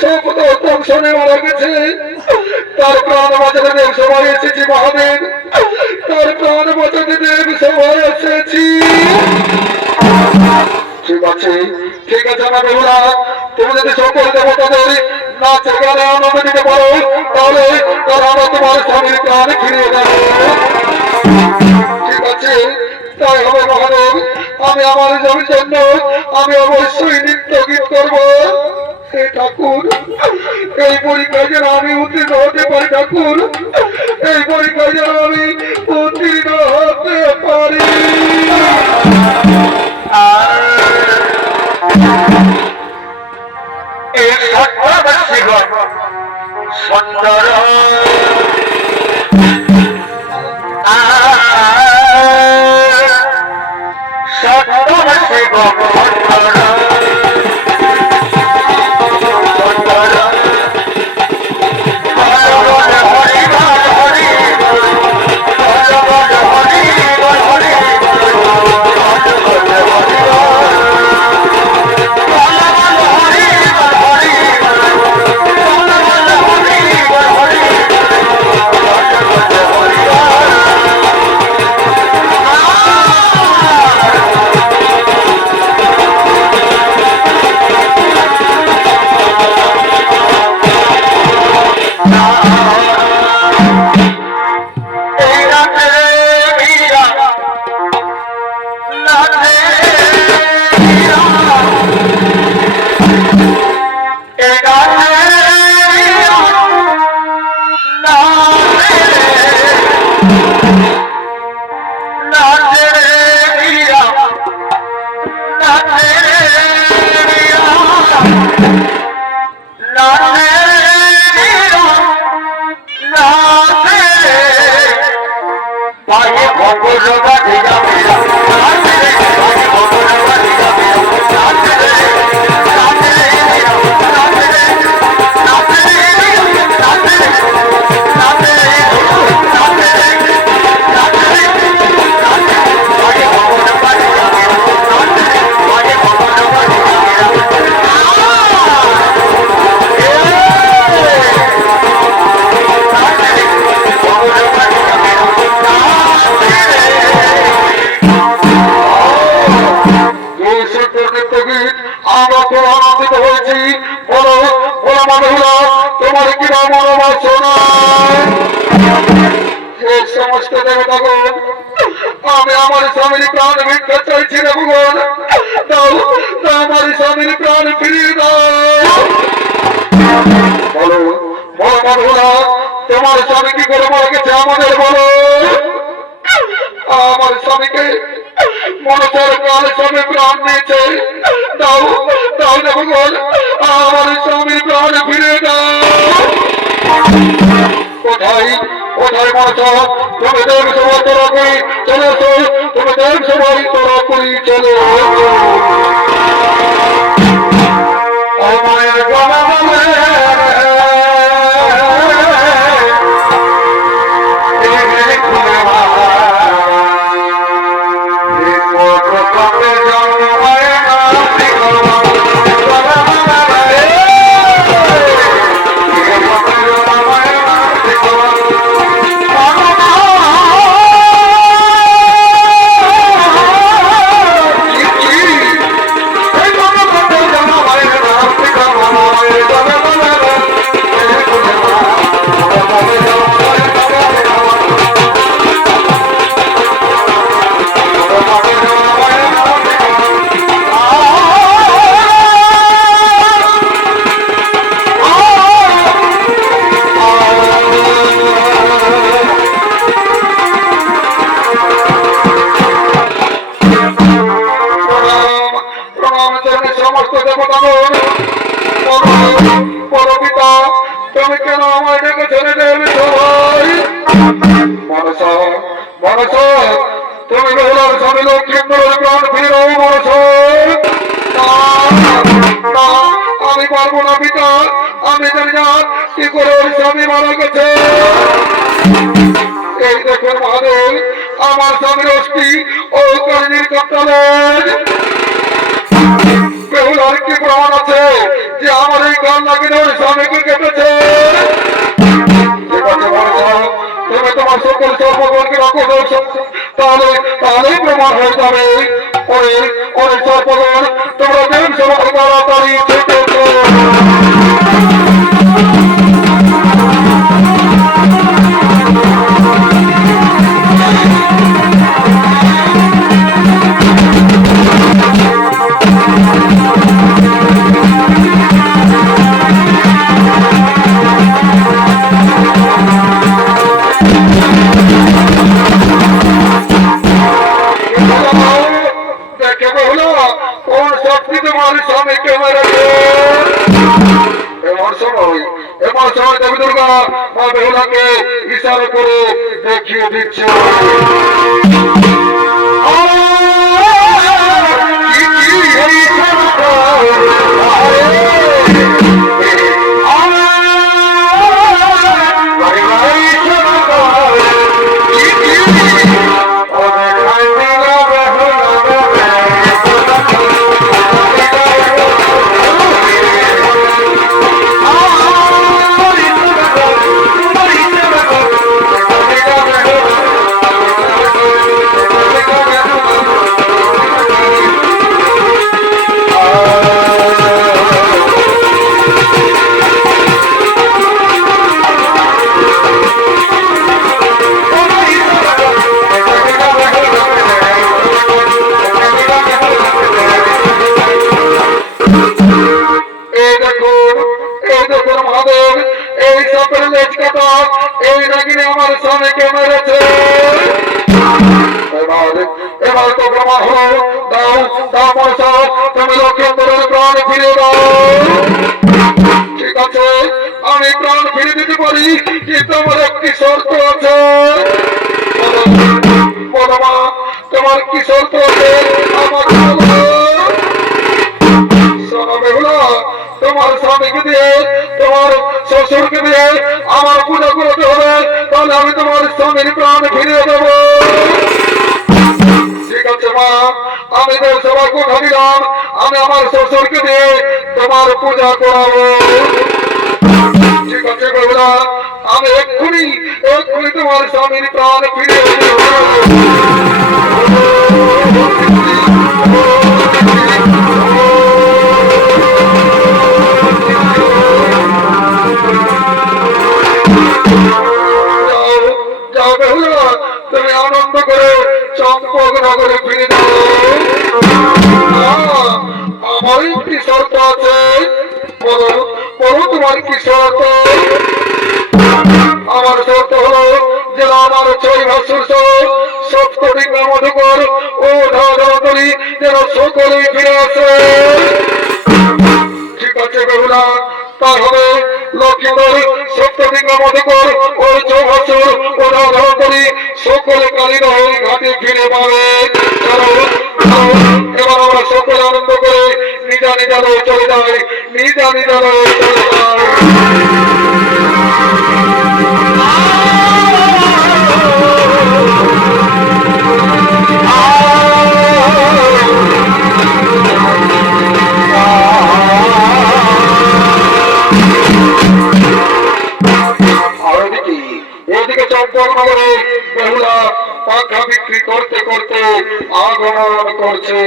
সব দংশনে মারা গেছে। তার প্রাণ বাঁচাতে দেব সবাই এসেছি মহাদেব, তার প্রাণ বাঁচাতে দেব সবাই এসেছি। ঠিক আছে, ঠিক আছে আমার বেহুলা, তুমি যদি সকল দেবতাদের নাচের গানে আনন্দ দিতে পারো তাহলে আমরা তোমার স্বামীর প্রাণ ফিরিয়ে দেব। ঠিক আছে, তাই হবে মহাদেব। আমি আমার জমির জন্য আমি অবশ্যই নৃত্য গীত করবো। হে ঠাকুর, এই পরীক্ষায় যেন আমি উত্তীর্ণ হতে পারি ঠাকুর, এই পরীক্ষায় যেন আমি উত্তীর্ণ হতে পারি। সুন্দর সমস্ত দেবতাগণ, আমি আমার স্বামীর প্রাণ ভিক্ষা চাইছি না ভগবান, দাও আমার স্বামীর প্রাণ ফিরিয়ে দাও। বলো বলো মধুরা, তোমার স্বামী কি করে মারা গেছে আমাদের বলো। আমার স্বামীকে মনসার কাল স্বামী প্রাণ দিয়েছে, দাও দাও না ভগবান, আমার স্বামীর প্রাণ ফিরিয়ে দাও। কোথায় কোথায় মনসা, তুমি দেব সবাই তোরা করি চলে এসো, তুমি দেব সবাই তোরা করি চলে আমার গলা বলে আমি পারবো না পিতা, আমি জানি না কি করে ওই স্বামী মারা গেছে। এই দেখুন মহাদেব, আমার স্বামীর অস্থি ও কাহিনীর কপ্তালের বেহুলার কি প্রমাণ আছে যে যে আমার এই কান্না কিনে ওই স্বামীকে কেটেছে। ঠিক আছে বলেছ, তুমি তোমার সকল সর্বগণকে রক্ষা করছো, তাহলে তাহলেই প্রমাণ হয়ে যাবে। ওরে ওরে সর্বগণ, তোমরা দেব সবাই তাড়াতাড়ি ছুটেছো। দেখে বহুলা কোন শক্তি তোমার স্বামীকে মেরেছে। এমন সময় দেবী দুর্গা মা বেহুলাকে ইশারা করে দেখিয়ে দিচ্ছে। আমার স্বামীকে মেরেছে। এবার তো প্রমাণ হলো, দাও দাও পয়সা, তুমি লক্ষেন্দ্রের প্রাণ ফিরে দাও। ঠিক আছে, আমি প্রাণ ফিরে দিতে পারি, কিন্তু আমার একটি শর্ত আছে। বলো মা, তোমার কি শর্ত আছে আমাকে বলো। শোনো বেহুলা, তোমার স্বামীকে দিয়ে তোমার শ্বশুরকে দিয়ে আমার পূজা করতে হবে, তাহলে আমি তোমার স্বামীর প্রাণ ফিরিয়ে দেব। ঠিক আছে মা, আমি তো সবাই কথা দিলাম, আমি আমার শ্বশুরকে দিয়ে তোমার পূজা করাবো। ঠিক আছে বেহুলা, আমি এক্ষুনি এক্ষুনি তোমার স্বামীর প্রাণ ফিরিয়ে দেব। তুমি আনন্দ করে চম্পক নগরে ফিরে যাও। আমার একটি শর্ত আছে। বলো বলো, তোমার কি শর্ত? আমার শর্ত হলো যে আমার ছয় ভাষুর সপ্তদিক মধুকর ও ধরি যেন সকলেই ফিরে আসে। ঠিক আছে বেহুলা, তা হবে লক্ষ্মীধর সপ্তদিক মধুকর ও চৌভাসুর ও ধরি সকলে কালীনগর ঘাটে ফিরে পাবে। এবার আমরা সকলে আনন্দ করে নিজা নিজালয়ে চলে যাই, নিজা নিজালয়ে চলে যাই। এদিকে চম্পকনগরে বেহুলা পাখা বিক্রি করতে করতে আগমন করছে।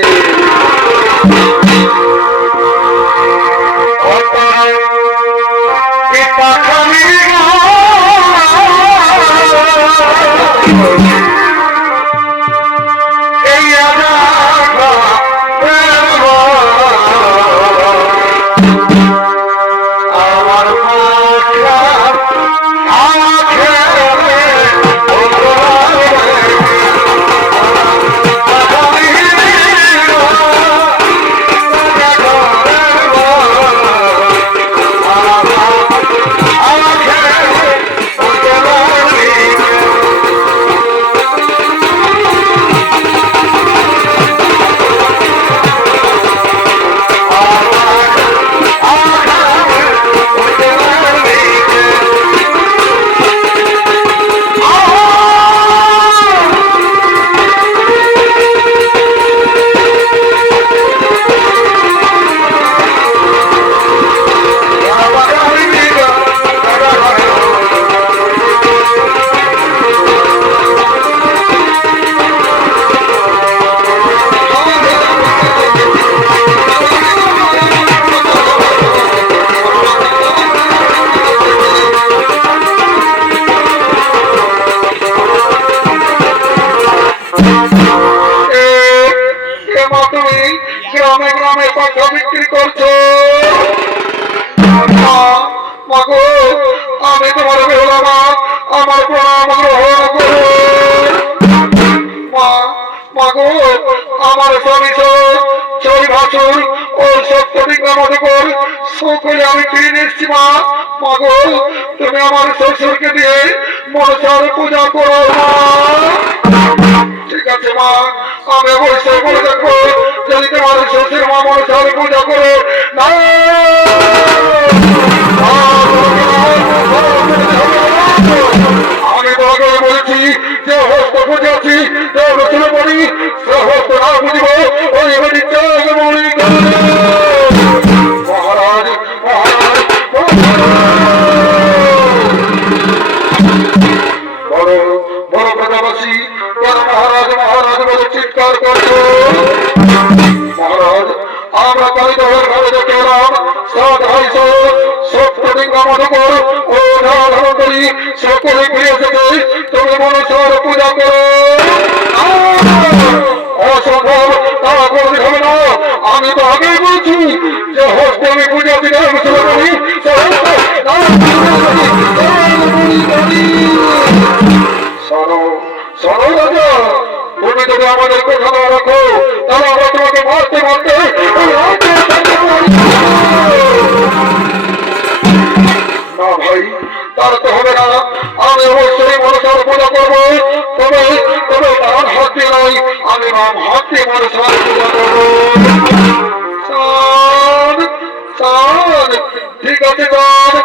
গ্রামে গ্রামে পাখা বিক্রি করছো। মা, মা গো, আমি তোমার বেহুলা মা, আমার প্রণাম গ্রহণ করো। মা, মা গো, আমার স্বামী ছয় ভাসুর ও সপ্তটিকা মধুকর সকলে আমি ফিরে এসেছি। মা, মা গো, তুমি আমার শ্বশুরকে দিয়ে মনসার পূজা করো। মা, ঠিক আছে মা, আমি অবশ্যই বলে দেখবো যদি তোমার শ্বশুর মা মনসার পূজা করো না। আমি তোমাকে বলেছি যে হস্ত বুঝেছি রচনা করি হস্ত না বুঝব ওই মহারাজ মহারাজ বড় বড় প্রজাবাসী কেন মহারাজ মহারাজ বলে চিৎকার করছো। মহারাজ আমরা কালীদহের ঘরে দেখে এলাম 7,200 সপ্তলিঙ্গা মধুকর ও ধরি সকলে ফিরে এসেছে। তুমি মনসার পূজা করো। অসম্ভব, তারা করতে হবে না। আমি তো আগেই বলছি যে হস্তমী পূজা দিলে আমি শুরু করি। শোনো শোনো রাজা, তুমি যদি আমাদের কথা না রাখো তাহলে আমরা তোমাকে মারতে মারতে না ভাই, তার তো হবে না। আমি অবশ্যই মনসার পূজা করবো। তবে তবে ডান হাত দিয়ে নয়, আমি বাম হাত দিয়ে মনসার পূজা করবো। ঠিক আছে চাঁদ,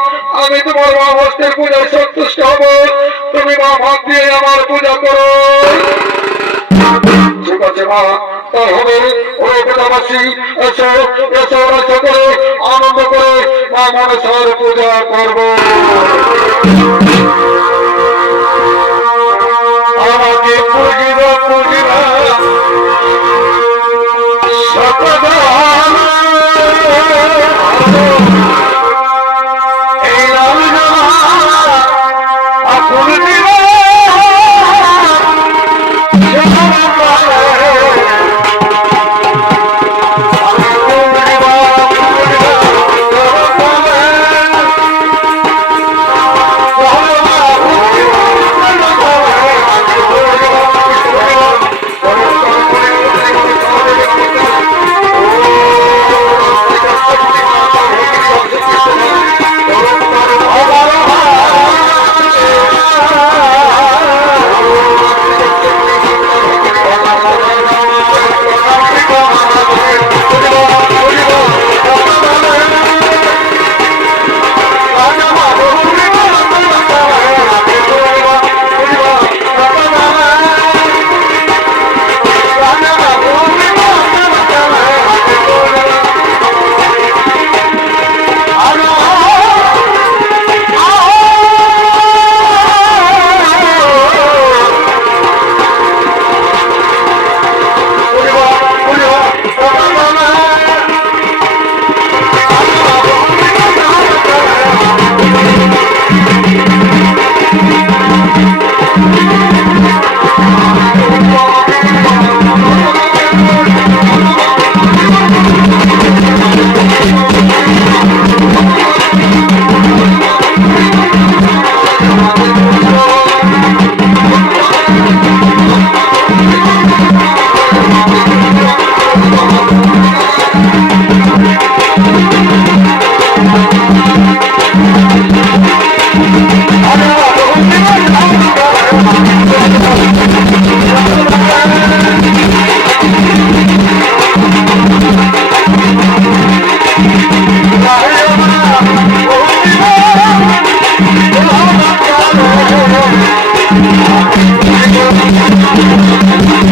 আমি তোমার বাম হস্তের পূজায় সন্তুষ্ট হব। তুমি বাম হাত দিয়ে আমার পূজা করো। ঠিক আছে মা, তাই হবে। ওই প্রজাবাসী এসো এসো এসো করে আনন্দ করে মা মনসার পূজা করবো। আমাকে পুজিবা পুজিবা সকল এই রাম আপন দিবা Thank you.